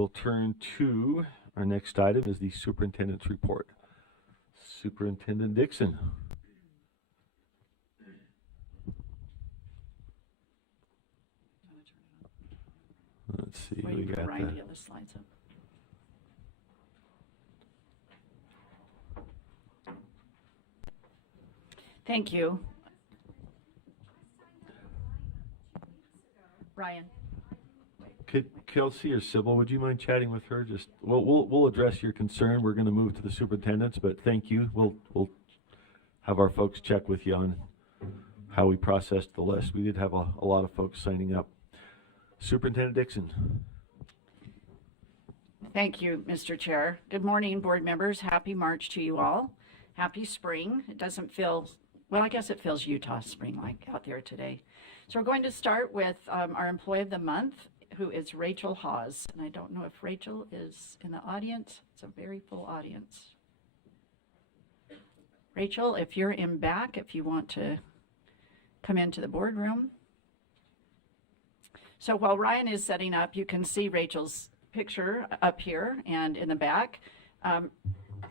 will turn to our next item is the superintendent's report. Superintendent Dixon. Let's see, we got the other slides up. Thank you. Ryan. Kelsey or Sybil, would you mind chatting with her? Just we'll address your concern. We're going to move to the superintendents, but thank you. We'll have our folks check with you on how we processed the list. We did have a lot of folks signing up. Superintendent Dixon. Thank you, Mr. Chair. Good morning, board members. Happy March to you all. Happy spring. It doesn't feel, well, I guess it feels Utah spring-like out there today. So we're going to start with our Employee of the Month, who is Rachel Hawes. And I don't know if Rachel is in the audience. It's a very full audience. Rachel, if you're in back, if you want to come into the boardroom. So while Ryan is setting up, you can see Rachel's picture up here and in the back.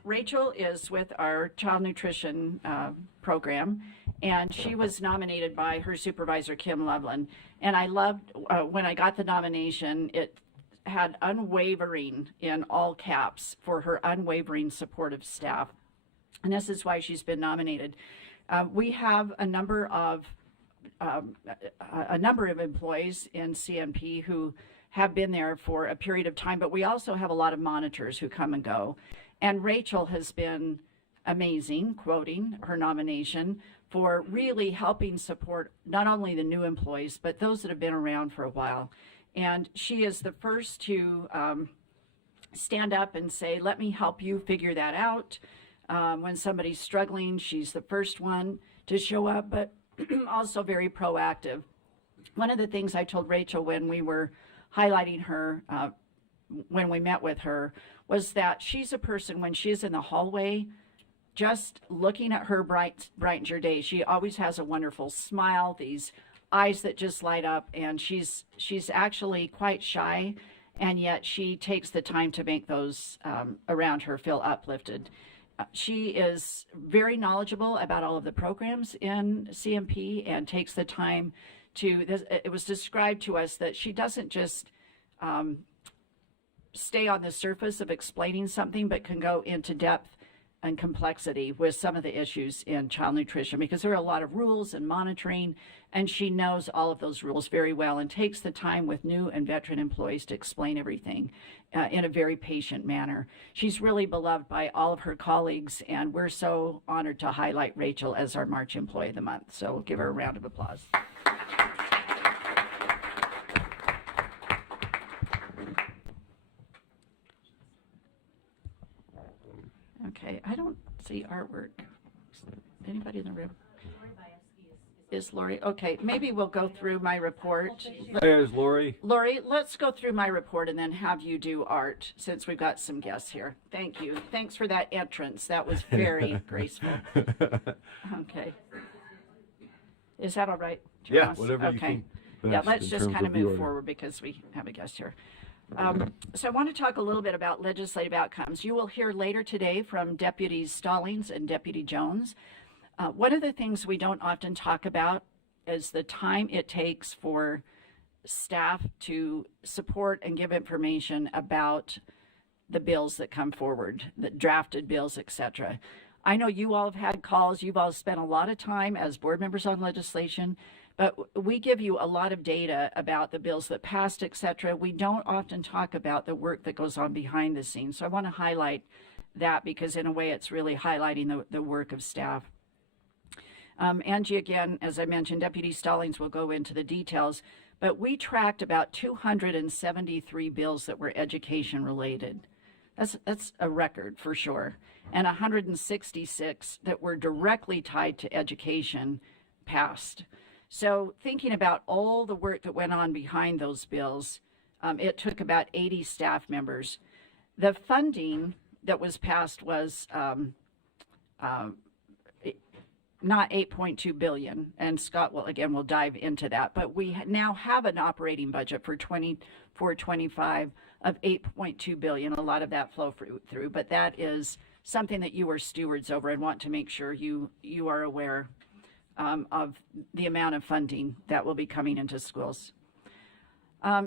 Rachel is with our child nutrition program, and she was nominated by her supervisor, Kim Loveland. And I loved when I got the nomination, it had unwavering in all caps for her unwavering support of staff. And this is why she's been nominated. We have a number of employees in CNP who have been there for a period of time, but we also have a lot of monitors who come and go. And Rachel has been amazing, quoting her nomination, for really helping support not only the new employees, but those that have been around for a while. And she is the first to stand up and say, let me help you figure that out. When somebody's struggling, she's the first one to show up, but also very proactive. One of the things I told Rachel when we were highlighting her, when we met with her, was that she's a person, when she's in the hallway, just looking at her brightens your day. She always has a wonderful smile, these eyes that just light up, and she's actually quite shy, and yet she takes the time to make those around her feel uplifted. She is very knowledgeable about all of the programs in CMP and takes the time to, it was described to us that she doesn't just stay on the surface of explaining something, but can go into depth and complexity with some of the issues in child nutrition, because there are a lot of rules and monitoring, and she knows all of those rules very well and takes the time with new and veteran employees to explain everything in a very patient manner. She's really beloved by all of her colleagues, and we're so honored to highlight Rachel as our March Employee of the Month. So we'll give her a round of applause. Okay, I don't see artwork. Anybody in the room? Is Lori? Okay, maybe we'll go through my report. There's Lori. Lori, let's go through my report and then have you do art, since we've got some guests here. Thank you. Thanks for that entrance. That was very graceful. Okay. Is that all right? Yeah, whatever you think. Yeah, let's just kind of move forward because we have a guest here. So I want to talk a little bit about legislative outcomes. You will hear later today from Deputies Stallings and Deputy Jones. One of the things we don't often talk about is the time it takes for staff to support and give information about the bills that come forward, the drafted bills, etc. I know you all have had calls. You've all spent a lot of time as board members on legislation, but we give you a lot of data about the bills that passed, etc. We don't often talk about the work that goes on behind the scenes. So I want to highlight that because in a way it's really highlighting the work of staff. Angie, again, as I mentioned, Deputy Stallings will go into the details, but we tracked about 273 bills that were education related. That's a record for sure. And 166 that were directly tied to education passed. So thinking about all the work that went on behind those bills, it took about 80 staff members. The funding that was passed was not 8.2 billion, and Scott will dive into that, but we now have an operating budget for 24-25 of 8.2 billion. A lot of that flow through, but that is something that you are stewards over and want to make sure you are aware of the amount of funding that will be coming into schools.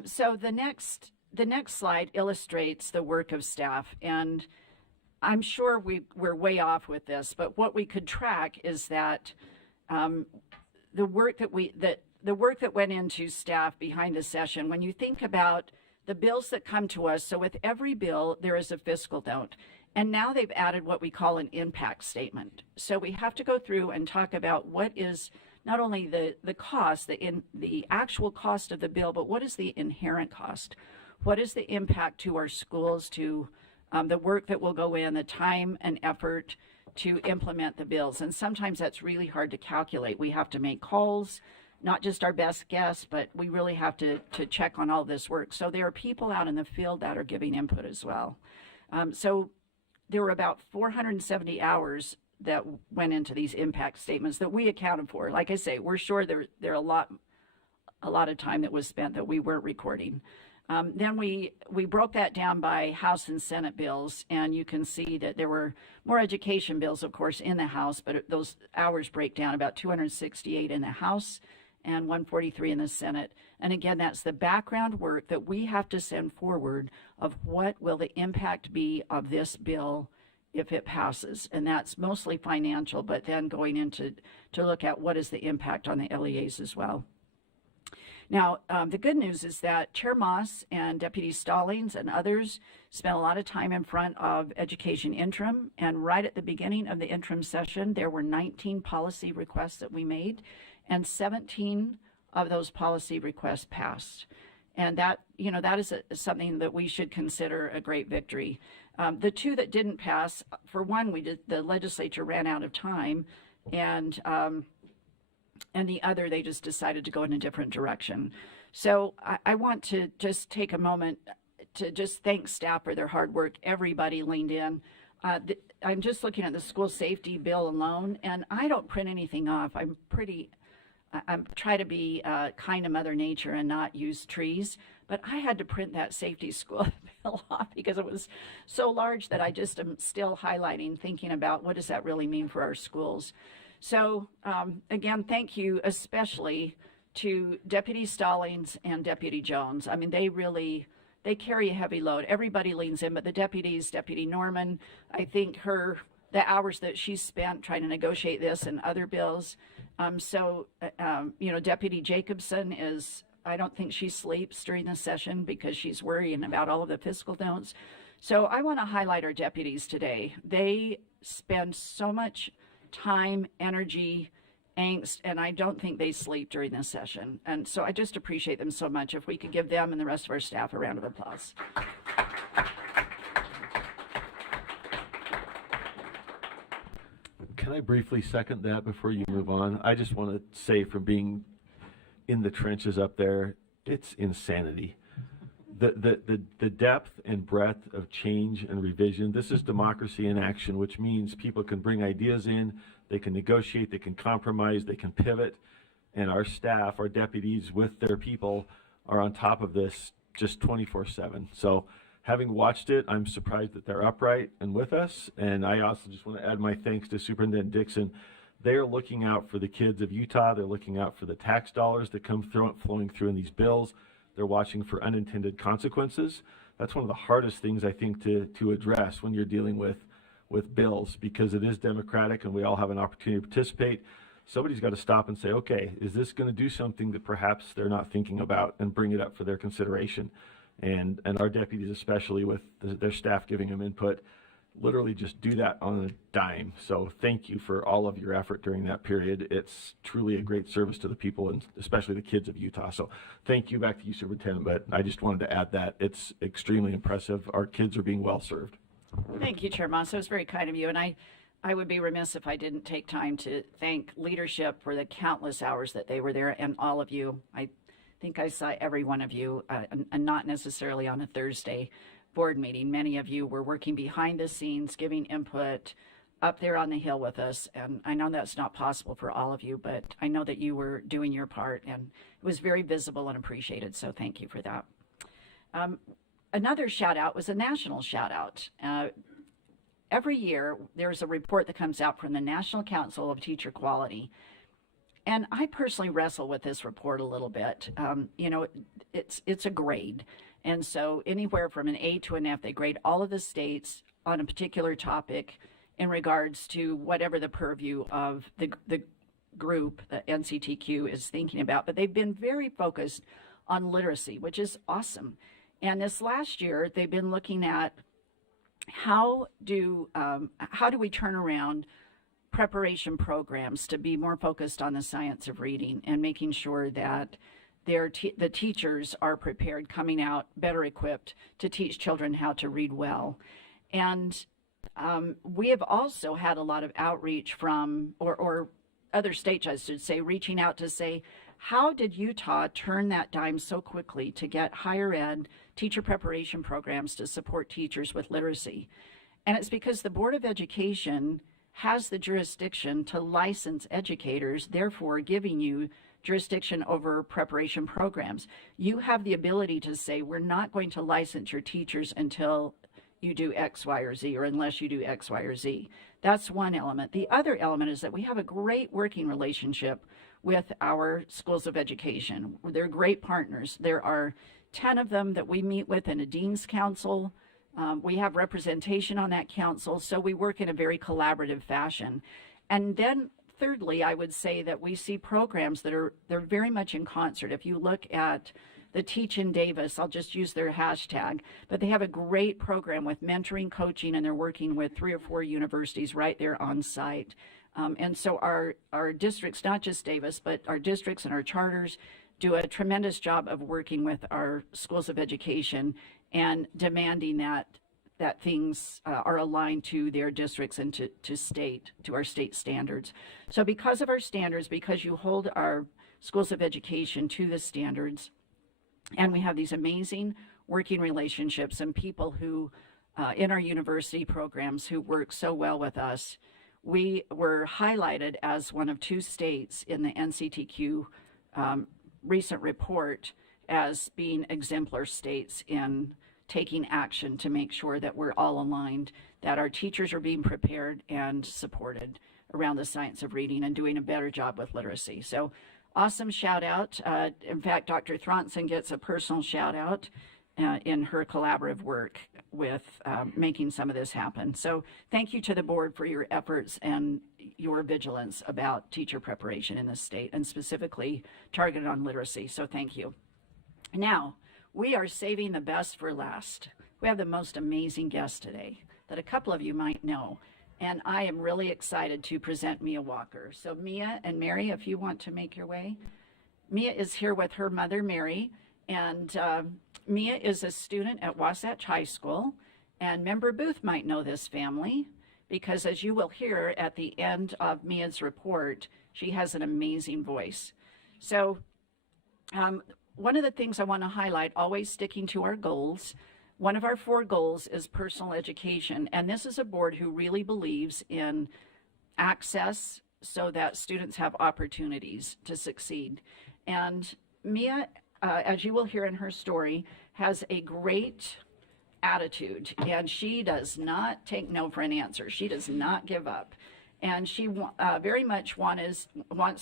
So the next slide illustrates the work of staff, and I'm sure we're way off with this, but what we could track is that the work that went into staff behind the session. When you think about the bills that come to us, so with every bill there is a fiscal note, and now they've added what we call an impact statement. So we have to go through and talk about what is not only the cost, the actual cost of the bill, but what is the inherent cost? What is the impact to our schools, to the work that will go in, the time and effort to implement the bills? And sometimes that's really hard to calculate. We have to make calls, not just our best guess, but we really have to check on all this work. So there are people out in the field that are giving input as well. So there were about 470 hours that went into these impact statements that we accounted for. Like I say, we're sure there are a lot of time that was spent that we weren't recording. Then we broke that down by House and Senate bills, and you can see that there were more education bills, of course, in the House, but those hours break down, about 268 in the House and 143 in the Senate. And again, that's the background work that we have to send forward of what will the impact be of this bill if it passes. And that's mostly financial, but then going into to look at what is the impact on the LEAs as well. Now, the good news is that Chair Moss and Deputy Stallings and others spent a lot of time in front of Education Interim, and right at the beginning of the interim session, there were 19 policy requests that we made, and 17 of those policy requests passed. And that is something that we should consider a great victory. The two that didn't pass, for one, the legislature ran out of time, and the other, they just decided to go in a different direction. So I want to just take a moment to just thank staff for their hard work. Everybody leaned in. I'm just looking at the school safety bill alone, and I don't print anything off. I'm try to be kind to Mother Nature and not use trees, but I had to print that safety school bill off because it was so large that I just am still highlighting, thinking about what does that really mean for our schools. So again, thank you especially to Deputy Stallings and Deputy Jones. I mean, they carry a heavy load. Everybody leans in, but the deputies, Deputy Norman, I think the hours that she spent trying to negotiate this and other bills. Deputy Jacobson I don't think she sleeps during the session because she's worrying about all of the fiscal notes. So I want to highlight our deputies today. They spend so much time, energy, angst, and I don't think they sleep during this session. And so I just appreciate them so much. If we could give them and the rest of our staff a round of applause. Can I briefly second that before you move on? I just want to say, from being in the trenches up there, it's insanity. The depth and breadth of change and revision. This is democracy in action, which means people can bring ideas in, they can negotiate, they can compromise, they can pivot, and our staff, our deputies with their people are on top of this just 24/7. So having watched it, I'm surprised that they're upright and with us. And I also just want to add my thanks to Superintendent Dixon. They're looking out for the kids of Utah. They're looking out for the tax dollars that come flowing through in these bills. They're watching for unintended consequences. That's one of the hardest things, I think, to address when you're dealing with bills, because it is democratic and we all have an opportunity to participate. Somebody's got to stop and say, okay, is this going to do something that perhaps they're not thinking about, and bring it up for their consideration. And our deputies, especially with their staff giving them input, literally just do that on a dime. So thank you for all of your effort during that period. It's truly a great service to the people, and especially the kids of Utah. So thank you. Back to you, Superintendent. But I just wanted to add that it's extremely impressive. Our kids are being well served. Thank you, Chair Moss. That was very kind of you. And I would be remiss if I didn't take time to thank leadership for the countless hours that they were there, and all of you. I think I saw every one of you, and not necessarily on a Thursday board meeting. Many of you were working behind the scenes, giving input up there on the Hill with us. And I know that's not possible for all of you, but I know that you were doing your part, and it was very visible and appreciated. So thank you for that. another shout out was a national shout out. Every year, there's a report that comes out from the National Council of Teacher Quality. And I personally wrestle with this report a little bit. You know, it's a grade. And so anywhere from an A to an F, they grade all of the states on a particular topic in regards to whatever the purview of the group, the NCTQ, is thinking about. But they've been very focused on literacy, which is awesome. And this last year, they've been looking at how do we turn around preparation programs to be more focused on the science of reading and making sure that the teachers are prepared, coming out better equipped to teach children how to read well. And we have also had a lot of outreach from, or other states, I should say, reaching out to say, how did Utah turn that dime so quickly to get higher ed teacher preparation programs to support teachers with literacy? And it's because the Board of Education has the jurisdiction to license educators, therefore giving you jurisdiction over preparation programs. You have the ability to say, we're not going to license your teachers until you do X, Y, or Z, or unless you do X, Y, or Z. That's one element. The other element is that we have a great working relationship with our schools of education. They're great partners. There are 10 of them that we meet with in a dean's council. We have representation on that council, so we work in a very collaborative fashion. And then thirdly, I would say that we see programs that they're very much in concert. If you look at the Teach in Davis, I'll just use their hashtag, but they have a great program with mentoring, coaching, and they're working with 3 or 4 universities right there on site. And so our districts, not just Davis, but our districts and our charters do a tremendous job of working with our schools of education and demanding that things are aligned to their districts and to our state standards. So because of our standards, because you hold our schools of education to the standards, and we have these amazing working relationships and people who in our university programs who work so well with us, we were highlighted as one of 2 states in the NCTQ recent report as being exemplar states in taking action to make sure that we're all aligned, that our teachers are being prepared and supported around the science of reading and doing a better job with literacy. So awesome shout out. In fact, Dr. Thronson gets a personal shout out in her collaborative work with making some of this happen. So thank you to the board for your efforts and your vigilance about teacher preparation in this state, and specifically targeted on literacy. So thank you. Now, we are saving the best for last. We have the most amazing guest today that a couple of you might know, and I am really excited to present Mia Walker. So Mia and Mary, if you want to make your way. Mia is here with her mother, Mary, and Mia is a student at Wasatch High School, and Member Booth might know this family because, as you will hear at the end of Mia's report, she has an amazing voice. So one of the things I want to highlight, always sticking to our goals, one of our 4 goals is personal education, and this is a board who really believes in access so that students have opportunities to succeed. And Mia, as you will hear in her story, has a great attitude, and she does not take no for an answer. She does not give up. And she very much wants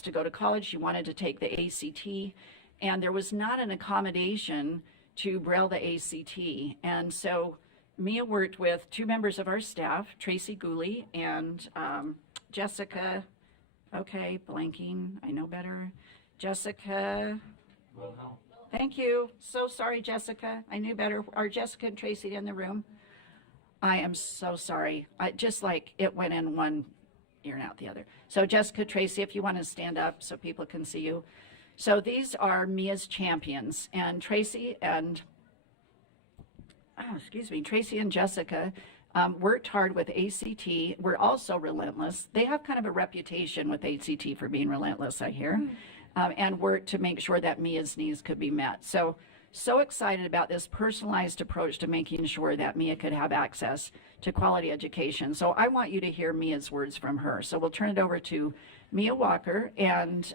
to go to college. She wanted to take the ACT, and there was not an accommodation to Braille the ACT. And so Mia worked with 2 members of our staff, Tracy Gooley and Jessica, okay, blanking, I know better. Jessica, thank you. So sorry, Jessica. I knew better. Are Jessica and Tracy in the room? I am so sorry. Just like it went in one ear and out the other. So Jessica, Tracy, if you want to stand up so people can see you. So these are Mia's champions, and Tracy and Jessica worked hard with ACT. We're also relentless. They have kind of a reputation with ACT for being relentless, I hear, and worked to make sure that Mia's needs could be met. So excited about this personalized approach to making sure that Mia could have access to quality education. So I want you to hear Mia's words from her. So we'll turn it over to Mia Walker, and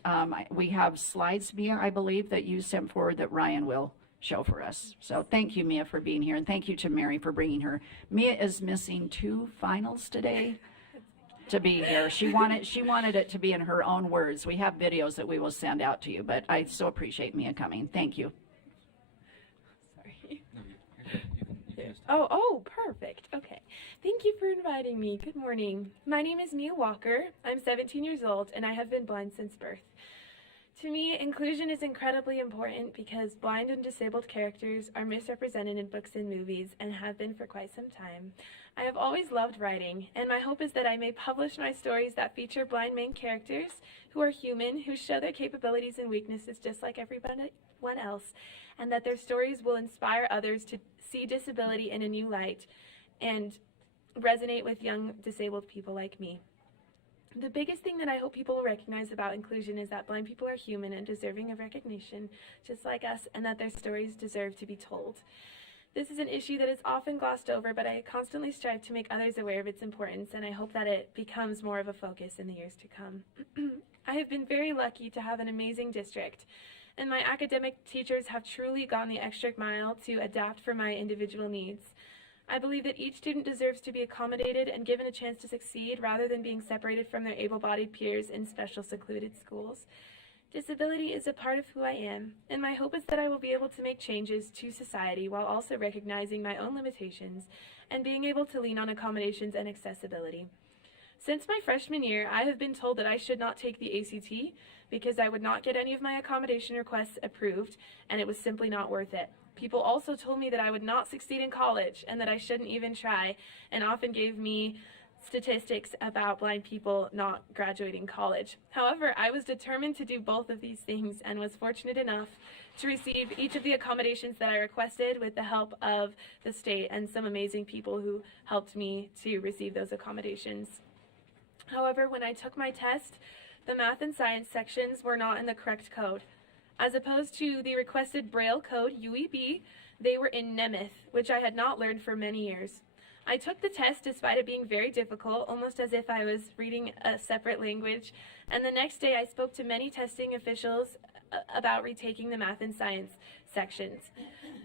we have slides, Mia, I believe, that you sent forward that Ryan will show for us. So thank you, Mia, for being here, and thank you to Mary for bringing her. Mia is missing 2 finals today to be here. She wanted it to be in her own words. We have videos that we will send out to you, but I so appreciate Mia coming. Thank you. Sorry. Oh, perfect. Okay. Thank you for inviting me. Good morning. My name is Mia Walker. I'm 17 years old, and I have been blind since birth. To me, inclusion is incredibly important because blind and disabled characters are misrepresented in books and movies and have been for quite some time. I have always loved writing, and my hope is that I may publish my stories that feature blind main characters who are human, who show their capabilities and weaknesses just like everyone else, and that their stories will inspire others to see disability in a new light and resonate with young disabled people like me. The biggest thing that I hope people will recognize about inclusion is that blind people are human and deserving of recognition, just like us, and that their stories deserve to be told. This is an issue that is often glossed over, but I constantly strive to make others aware of its importance, and I hope that it becomes more of a focus in the years to come. I have been very lucky to have an amazing district, and my academic teachers have truly gone the extra mile to adapt for my individual needs. I believe that each student deserves to be accommodated and given a chance to succeed rather than being separated from their able-bodied peers in special secluded schools. Disability is a part of who I am, and my hope is that I will be able to make changes to society while also recognizing my own limitations and being able to lean on accommodations and accessibility. Since my freshman year, I have been told that I should not take the ACT because I would not get any of my accommodation requests approved, and it was simply not worth it. People also told me that I would not succeed in college and that I shouldn't even try, and often gave me statistics about blind people not graduating college. However, I was determined to do both of these things and was fortunate enough to receive each of the accommodations that I requested with the help of the state and some amazing people who helped me to receive those accommodations. However, when I took my test, the math and science sections were not in the correct code. As opposed to the requested Braille code, UEB, they were in Nemeth, which I had not learned for many years. I took the test despite it being very difficult, almost as if I was reading a separate language, and the next day I spoke to many testing officials about retaking the math and science sections.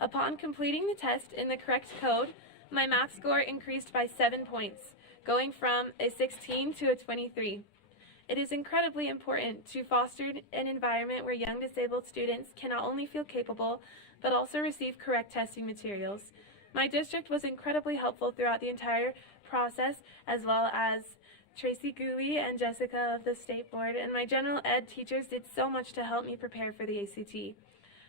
Upon completing the test in the correct code, my math score increased by 7 points, going from a 16 to a 23. It is incredibly important to foster an environment where young disabled students can not only feel capable, but also receive correct testing materials. My district was incredibly helpful throughout the entire process, as well as Tracy Gooey and Jessica of the State Board, and my general ed teachers did so much to help me prepare for the ACT.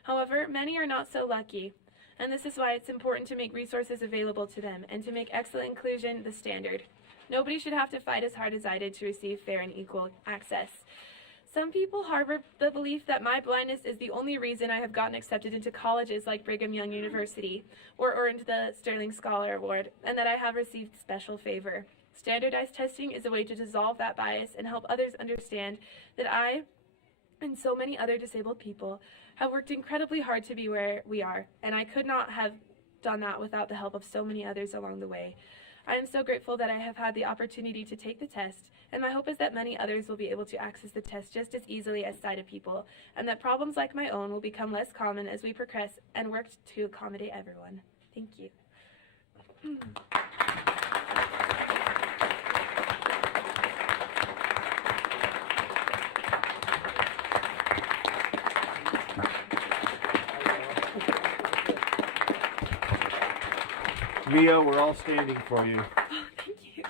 However, many are not so lucky, and this is why it's important to make resources available to them and to make excellent inclusion the standard. Nobody should have to fight as hard as I did to receive fair and equal access. Some people harbor the belief that my blindness is the only reason I have gotten accepted into colleges like Brigham Young University or earned the Sterling Scholar Award, and that I have received special favor. Standardized testing is a way to dissolve that bias and help others understand that I and so many other disabled people have worked incredibly hard to be where we are, and I could not have done that without the help of so many others along the way. I am so grateful that I have had the opportunity to take the test, and my hope is that many others will be able to access the test just as easily as sighted people, and that problems like my own will become less common as we progress and work to accommodate everyone. Thank you. Mia, we're all standing for you. Oh, thank you.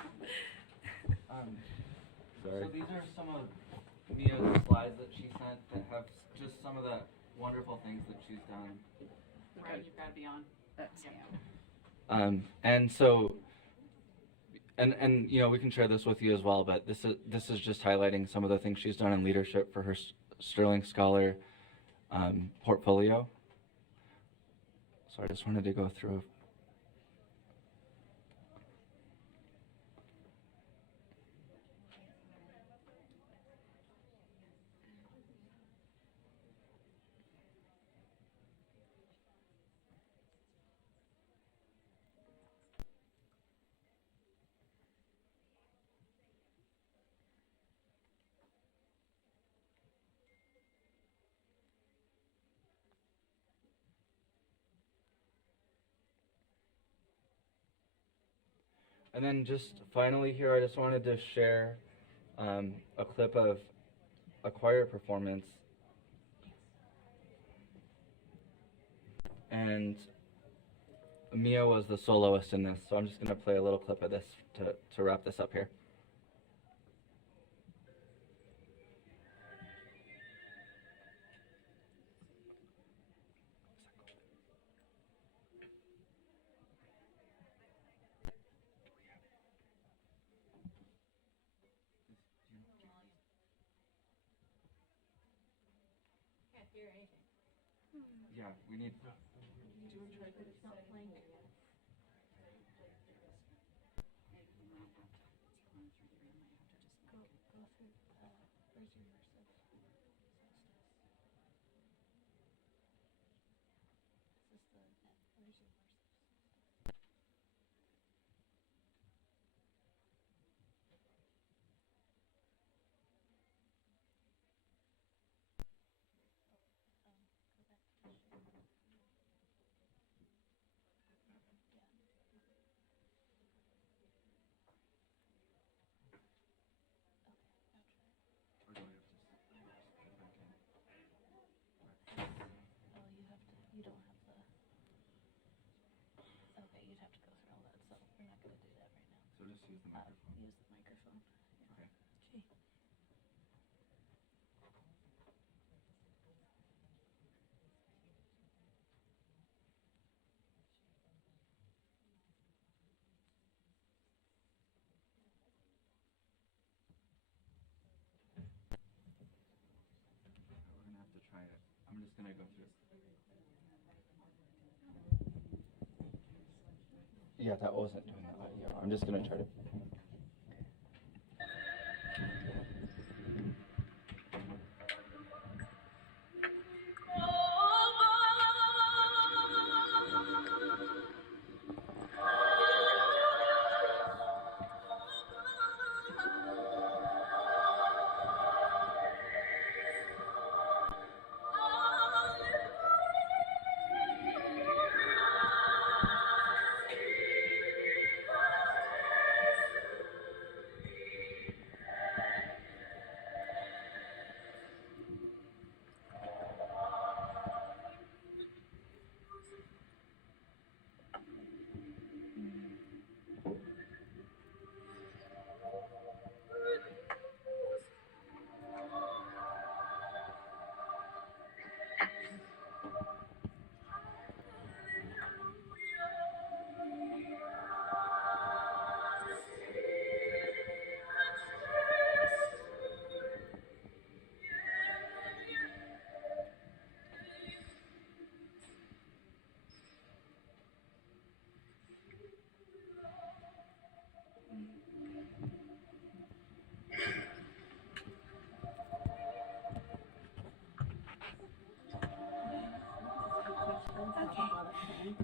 Sorry. So these are some of Mia's slides that she sent that have just some of the wonderful things that she's done. Right, you've got to be on. That's, And so, and you know, we can share this with you as well, but this is just highlighting some of the things she's done in leadership for her Sterling Scholar portfolio. So I just wanted to go through. And then just finally here, I just wanted to share a clip of a choir performance. And Mia was the soloist in this, so I'm just going to play a little clip of this to wrap this up here. Yeah, we need. So just use the microphone. Use the microphone. Okay. Okay. We're gonna have to try it. I'm just gonna go through it. Yeah, that wasn't doing the audio. I'm just gonna try to.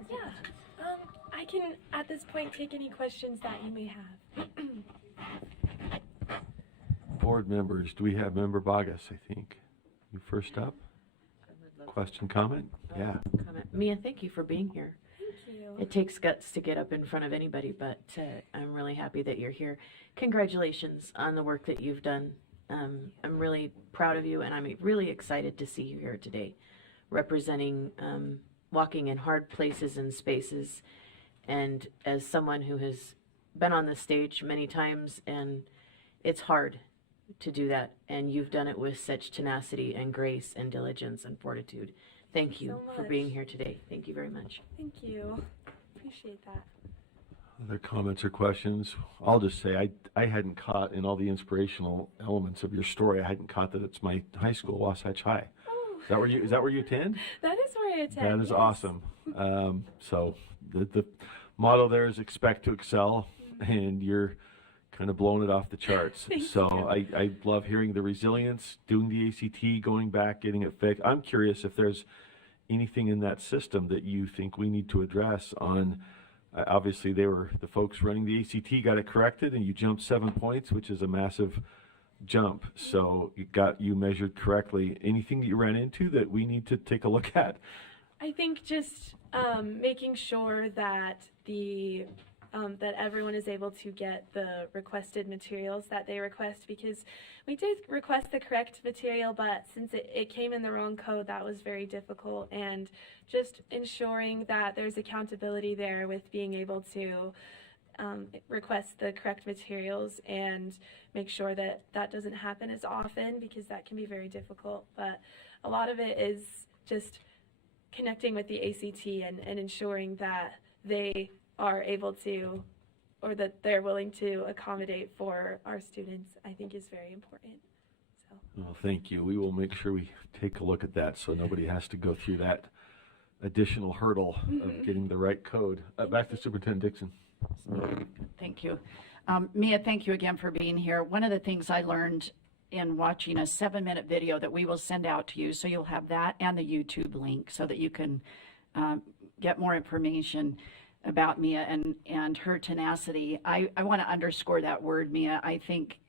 Yeah. I can at this point take any questions that you may have. Board members, do we have Member Bogus, I think? You first up? Question, comment? Yeah. Comment. Mia, thank you for being here. Thank you. It takes guts to get up in front of anybody, but I'm really happy that you're here. Congratulations on the work that you've done. I'm really proud of you, and I'm really excited to see you here today, representing walking in hard places and spaces. And as someone who has been on the stage many times, and it's hard to do that, and you've done it with such tenacity and grace and diligence and fortitude. Thank you So for much. being here today. Thank you very much. Thank you. Appreciate that. Other comments or questions? I'll just say I hadn't caught in all the inspirational elements of your story. I hadn't caught that it's my high school, Wasatch High. Oh, Is that where you attend? that is where I attend. That is yes. awesome. So the motto there is expect to excel, and you're kind of blowing it off the charts. Thank So you. I love hearing the resilience, doing the ACT, going back, getting it fixed. I'm curious if there's anything in that system that you think we need to address on. Obviously, the folks running the ACT got it corrected, and you jumped 7 points, which is a massive jump. So you measured correctly. Anything that you ran into that we need to take a look at? I think just making sure that the that everyone is able to get the requested materials that they request, because we did request the correct material, but since it came in the wrong code, that was very difficult. And just ensuring that there's accountability there with being able to request the correct materials and make sure that that doesn't happen as often, because that can be very difficult. But a lot of it is just connecting with the ACT and ensuring that they are able to, or that they're willing to accommodate for our students, I think is very important. So. Well, thank you. We will make sure we take a look at that so nobody has to go through that additional hurdle of getting the right code. Back to Superintendent Dixon. Thank you. Mia, thank you again for being here. One of the things I learned in watching a 7-minute video that we will send out to you, so you'll have that and the YouTube link so that you can get more information about Mia and her tenacity. I want to underscore that word, Mia. I think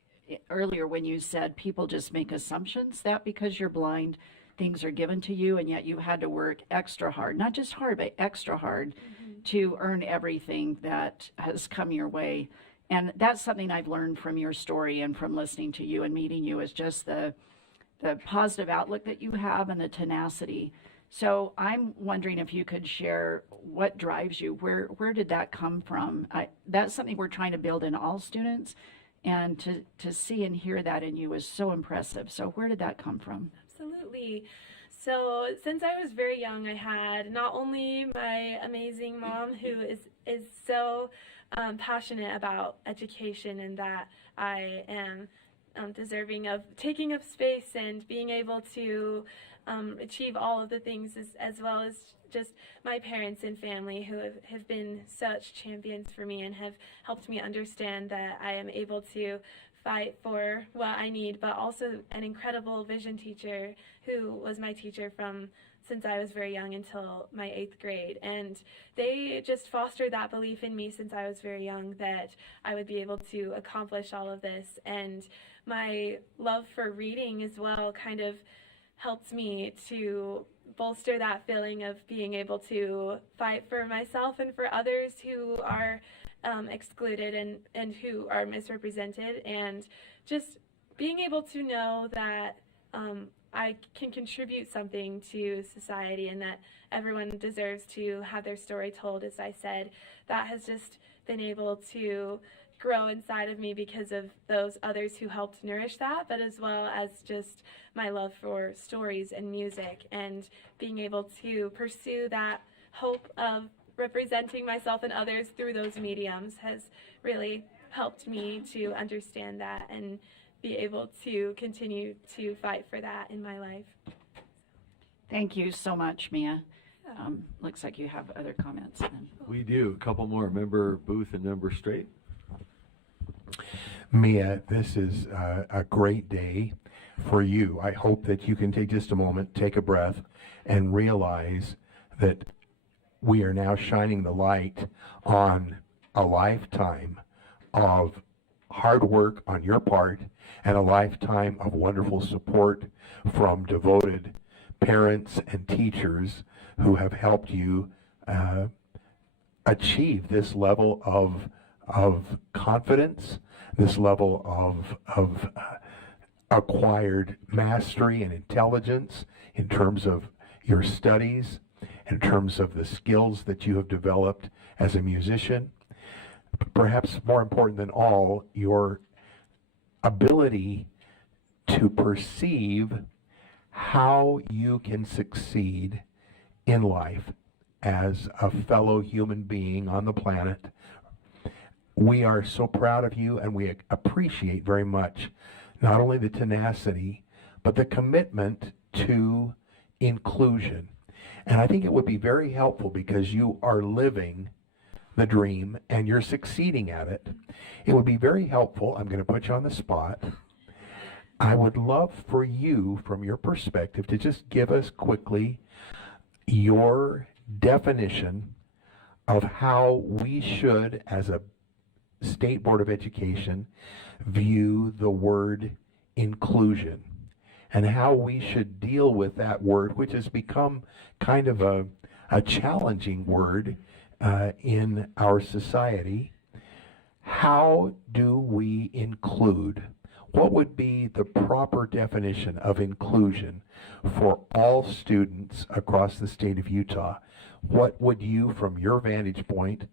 earlier when you said people just make assumptions that because you're blind, things are given to you, and yet you had to work extra hard, not just hard, but extra hard to earn everything that has come your way. And that's something I've learned from your story and from listening to you and meeting you, is just the positive outlook that you have and the tenacity. So I'm wondering if you could share what drives you. Where did that come from? That's something we're trying to build in all students, and to see and hear that in you is so impressive. So where did that come from? Absolutely. So since I was very young, I had not only my amazing mom, who is so passionate about education, and that I am deserving of taking up space and being able to achieve all of the things, as well as just my parents and family, who have been such champions for me and have helped me understand that I am able to fight for what I need, but also an incredible vision teacher who was my teacher from since I was very young until my 8th grade. And they just fostered that belief in me since I was very young that I would be able to accomplish all of this. And my love for reading as well kind of helped me to bolster that feeling of being able to fight for myself and for others who are excluded and who are misrepresented, and just being able to know that I can contribute something to society and that everyone deserves to have their story told, as I said. That has just been able to grow inside of me because of those others who helped nourish that, but as well as just my love for stories and music, and being able to pursue that hope of representing myself and others through those mediums has really helped me to understand that and be able to continue to fight for that in my life. Thank you so much, Mia. Looks like you have other comments then. We do. A couple more. Member Booth and Member Straight. Mia, this is a great day for you. I hope that you can take just a moment, take a breath, and realize that we are now shining the light on a lifetime of hard work on your part and a lifetime of wonderful support from devoted parents and teachers who have helped you achieve this level of confidence, this level of acquired mastery and intelligence in terms of your studies, in terms of the skills that you have developed as a musician. But perhaps more important than all, your ability to perceive how you can succeed in life as a fellow human being on the planet. We are so proud of you, and we appreciate very much not only the tenacity, but the commitment to inclusion. And I think it would be very helpful, because you are living the dream and you're succeeding at it. It would be very helpful. I'm going to put you on the spot. I would love for you, from your perspective, to just give us quickly your definition of how we should, as a State Board of Education, view the word inclusion, and how we should deal with that word, which has become kind of a challenging word in our society. How do we include? What would be the proper definition of inclusion for all students across the state of Utah? What would you, from your vantage point,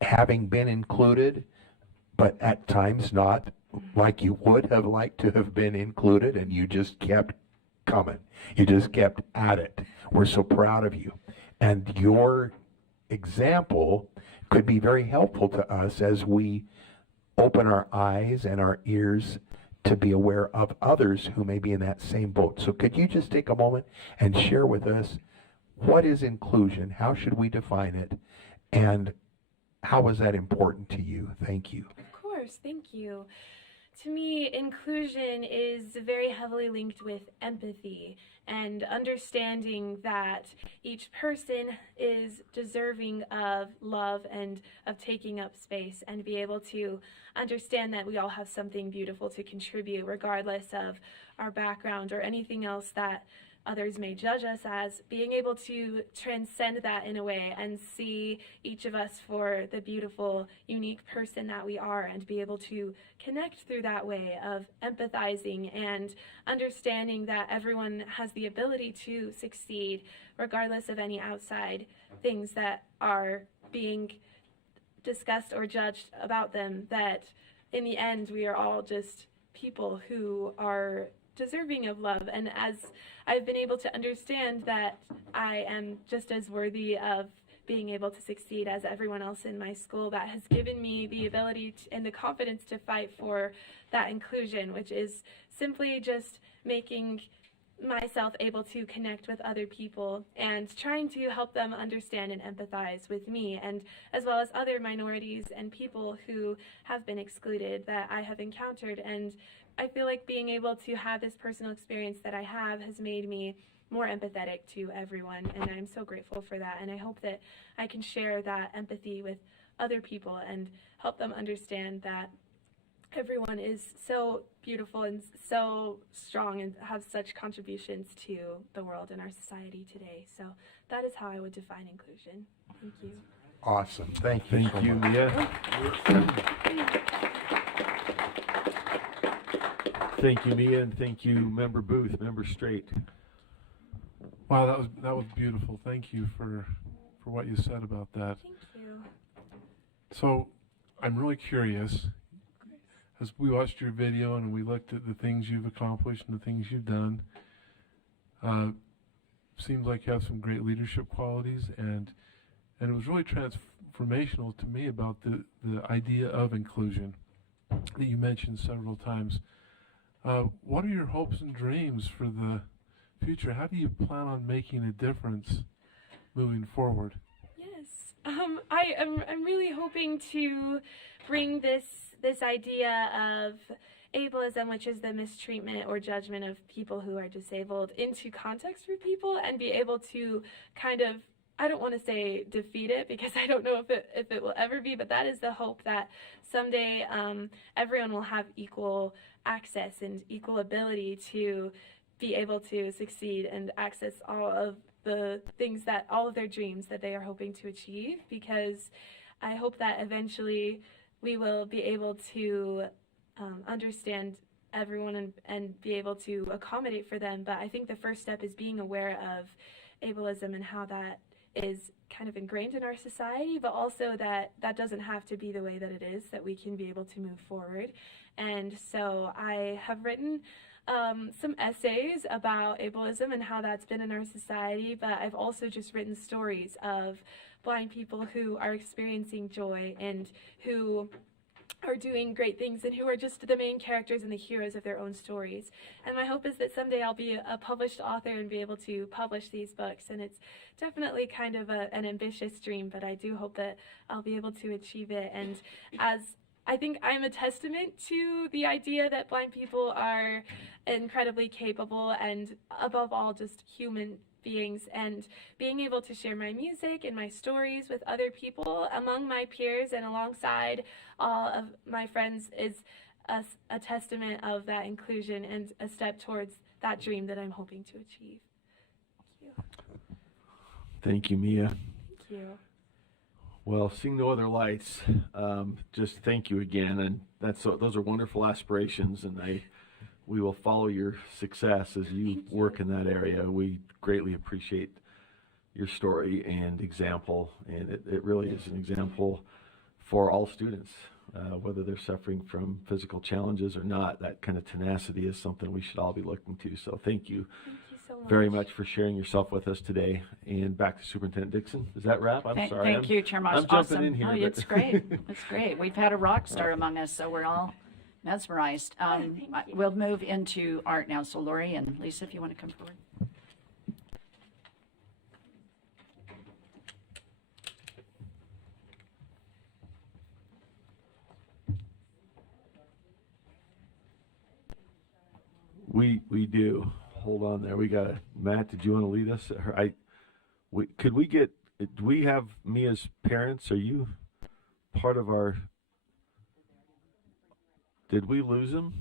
having been included, but at times not like you would have liked to have been included, and you just kept coming. You just kept at it. We're so proud of you. And your example could be very helpful to us as we open our eyes and our ears to be aware of others who may be in that same boat. So could you just take a moment and share with us, what is inclusion? How should we define it? And how is that important to you? Thank you. Of course, thank you. To me, inclusion is very heavily linked with empathy and understanding that each person is deserving of love and of taking up space, and be able to understand that we all have something beautiful to contribute regardless of our background or anything else that others may judge us as. Being able to transcend that in a way and see each of us for the beautiful, unique person that we are, and be able to connect through that way of empathizing and understanding that everyone has the ability to succeed regardless of any outside things that are being discussed or judged about them, that in the end we are all just people who are deserving of love. And as I've been able to understand that I am just as worthy of being able to succeed as everyone else in my school, that has given me the ability and the confidence to fight for that inclusion, which is simply just making myself able to connect with other people and trying to help them understand and empathize with me, and as well as other minorities and people who have been excluded that I have encountered. And I feel like being able to have this personal experience that I have has made me more empathetic to everyone, and I'm so grateful for that. And I hope that I can share that empathy with other people and help them understand that everyone is so beautiful and so strong and have such contributions to the world and our society today. So that is how I would define inclusion. Thank you. Awesome. Thank you. Thank you, Mia. Thank you, Mia, and thank you, Member Booth, Member Straight. Wow, that was beautiful. Thank you for what you said about that. Thank you. So I'm really curious, as we watched your video and we looked at the things you've accomplished and the things you've done, seems like you have some great leadership qualities, and it was really transformational to me about the idea of inclusion that you mentioned several times. What are your hopes and dreams for the future? How do you plan on making a difference moving forward? Yes, I'm really hoping to bring this idea of ableism, which is the mistreatment or judgment of people who are disabled, into context for people, and be able to kind of, I don't want to say defeat it, because I don't know if it will ever be, but that is the hope, that someday everyone will have equal access and equal ability to be able to succeed and access all of the things, that all of their dreams that they are hoping to achieve, because I hope that eventually we will be able to understand everyone and be able to accommodate for them. But I think the first step is being aware of ableism and how that is kind of ingrained in our society, but also that doesn't have to be the way that it is, that we can be able to move forward. And so I have written some essays about ableism and how that's been in our society, but I've also just written stories of blind people who are experiencing joy and who are doing great things and who are just the main characters and the heroes of their own stories. And my hope is that someday I'll be a published author and be able to publish these books. And it's definitely kind of an ambitious dream, but I do hope that I'll be able to achieve it. And as I think I'm a testament to the idea that blind people are incredibly capable and, above all, just human beings, and being able to share my music and my stories with other people among my peers and alongside all of my friends is a testament of that inclusion and a step towards that dream that I'm hoping to achieve. Thank you. Thank you, Mia. Thank you. Well, seeing no other lights, just thank you again, and those are wonderful aspirations, and we will follow your success as you work in that area. We greatly appreciate your story and example, and it really is an example for all students, whether they're suffering from physical challenges or not. That kind of tenacity is something we should all be looking to. So thank you. Thank you so much. Very much for sharing yourself with us today. And back to Superintendent Dixon. Is that wrap? I'm sorry. Thank you, Chair Marsh. I'm jumping Awesome. in here. Oh, but- it's great. It's great. We've had a rock star among us, so we're all mesmerized. We'll move into art now. So Lori and Lisa, if you want to come forward. We do. Hold on there. We got Matt. Did you want to lead us? Do we have me as parents? Are you part of our? Did we lose him?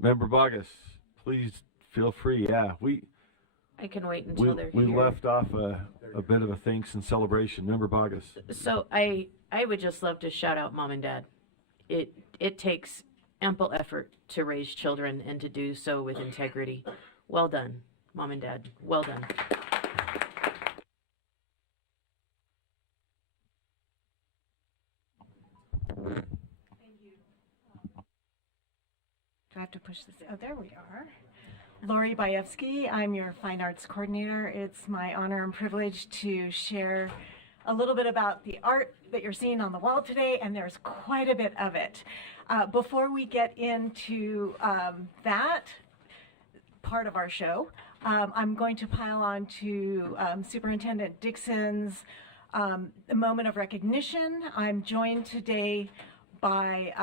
Member Bogus, please feel free. Yeah, I can wait until they're we here. left off a bit of a thanks and celebration. Member Bogus. So I would just love to shout out Mom and Dad. It takes ample effort to raise children and to do so with integrity. Well done, Mom and Dad. Well done. Do I have to push this? Oh, there we are. Lori Bayevsky, I'm your Fine Arts Coordinator. It's my honor and privilege to share a little bit about the art that you're seeing on the wall today, and there's quite a bit of it. Before we get into that part of our show, I'm going to pile on to Superintendent Dixon's moment of recognition. I'm joined today by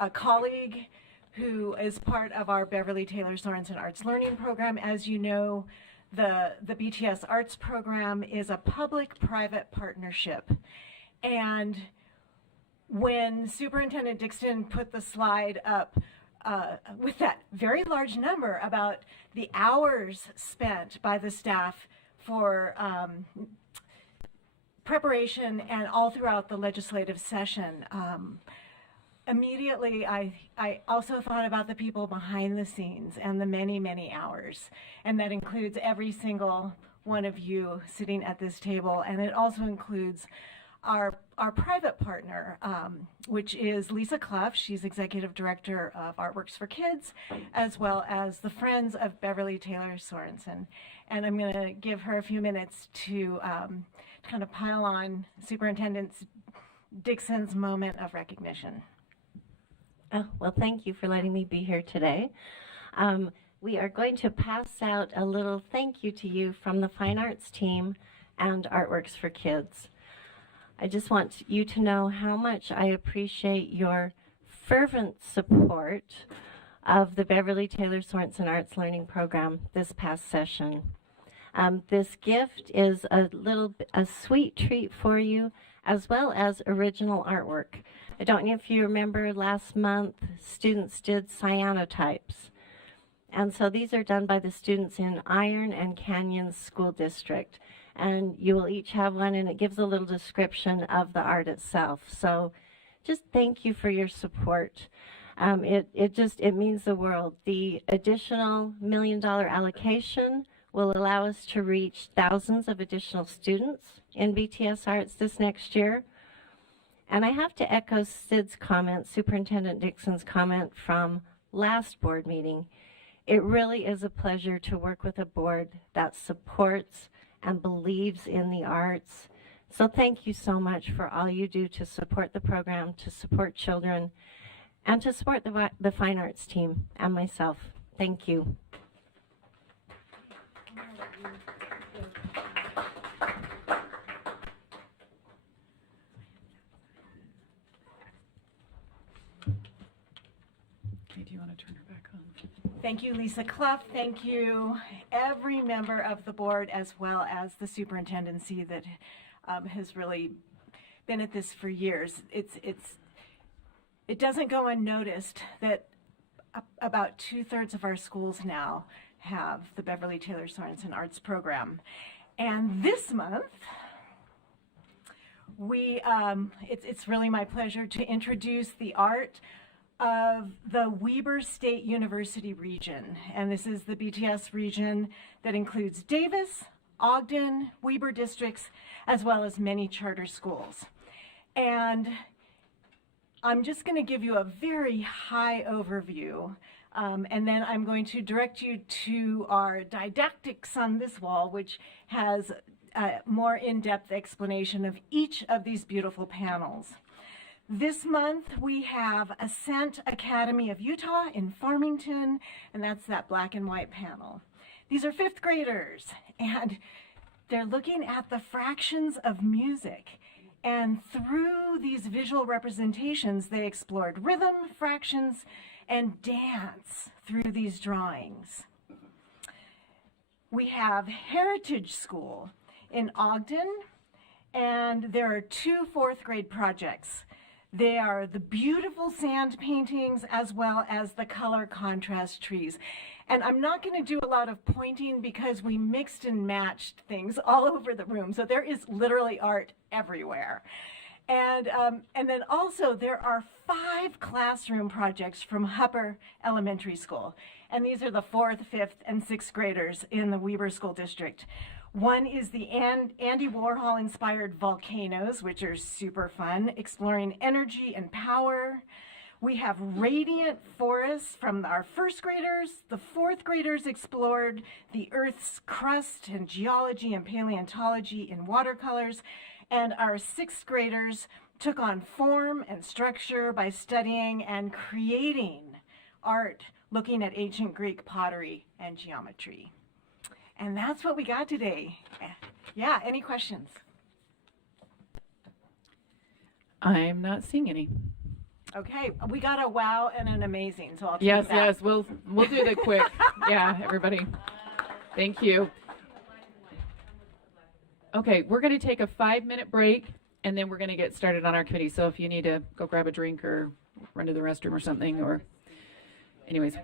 a colleague who is part of our Beverly Taylor Sorensen Arts Learning Program. As you know, the BTS Arts Program is a public-private partnership. And when Superintendent Dixon put the slide up with that very large number about the hours spent by the staff for preparation and all throughout the legislative session, immediately I also thought about the people behind the scenes and the many, many hours. And that includes every single one of you sitting at this table. And it also includes our private partner, which is Lisa Clough. She's Executive Director of Artworks for Kids, as well as the Friends of Beverly Taylor Sorensen. And I'm going to give her a few minutes to kind of pile on Superintendent Dixon's moment of recognition. Oh, well, thank you for letting me be here today. We are going to pass out a little thank you to you from the Fine Arts team and Artworks for Kids. I just want you to know how much I appreciate your fervent support of the Beverly Taylor Sorensen Arts Learning Program this past session. This gift is a sweet treat for you, as well as original artwork. I don't know if you remember last month, students did cyanotypes. And so these are done by the students in Iron and Canyon School District. And you will each have one, and it gives a little description of the art itself. So just thank you for your support. It means the world. The additional $1 million allocation will allow us to reach thousands of additional students in BTS Arts this next year. And I have to echo Sid's comment, Superintendent Dixon's comment from last board meeting. It really is a pleasure to work with a board that supports and believes in the arts. So thank you so much for all you do to support the program, to support children, and to support the Fine Arts team and myself. Thank you. Do you want to turn her back on? Thank you, Lisa Clough. Thank you, every member of the board, as well as the superintendency that has really been at this for years. It doesn't go unnoticed that about 2/3 of our schools now have the Beverly Taylor Sorensen Arts Program. And this month, it's really my pleasure to introduce the art of the Weber State University region. And this is the BTS region that includes Davis, Ogden, Weber districts, as well as many charter schools. And I'm just going to give you a very high overview, and then I'm going to direct you to our didactics on this wall, which has a more in-depth explanation of each of these beautiful panels. This month we have Ascent Academy of Utah in Farmington, and that's that black and white panel. These are 5th graders, and they're looking at the fractions of music. And through these visual representations, they explored rhythm, fractions, and dance through these drawings. We have Heritage School in Ogden, and there are 2 4th grade projects. They are the beautiful sand paintings as well as the color contrast trees. And I'm not going to do a lot of pointing because we mixed and matched things all over the room. So there is literally art everywhere. And then also there are 5 classroom projects from Hupper Elementary School. And these are the 4th, 5th, and 6th graders in the Weber School District. One is the Andy Warhol-inspired volcanoes, which are super fun, exploring energy and power. We have Radiant Forests from our 1st graders. The 4th graders explored the Earth's crust and geology and paleontology in watercolors. And our 6th graders took on form and structure by studying and creating art, looking at ancient Greek pottery and geometry. And that's what we got today. Yeah, any questions? I'm not seeing any. Okay, we got a wow and an amazing, so I'll take Yes, it back. yes, we'll do the quick. Yeah, everybody. Thank you. Okay, we're going to take a 5-minute break, and then we're going to get started on our committee. So if you need to go grab a drink or run to the restroom or something, or anyways,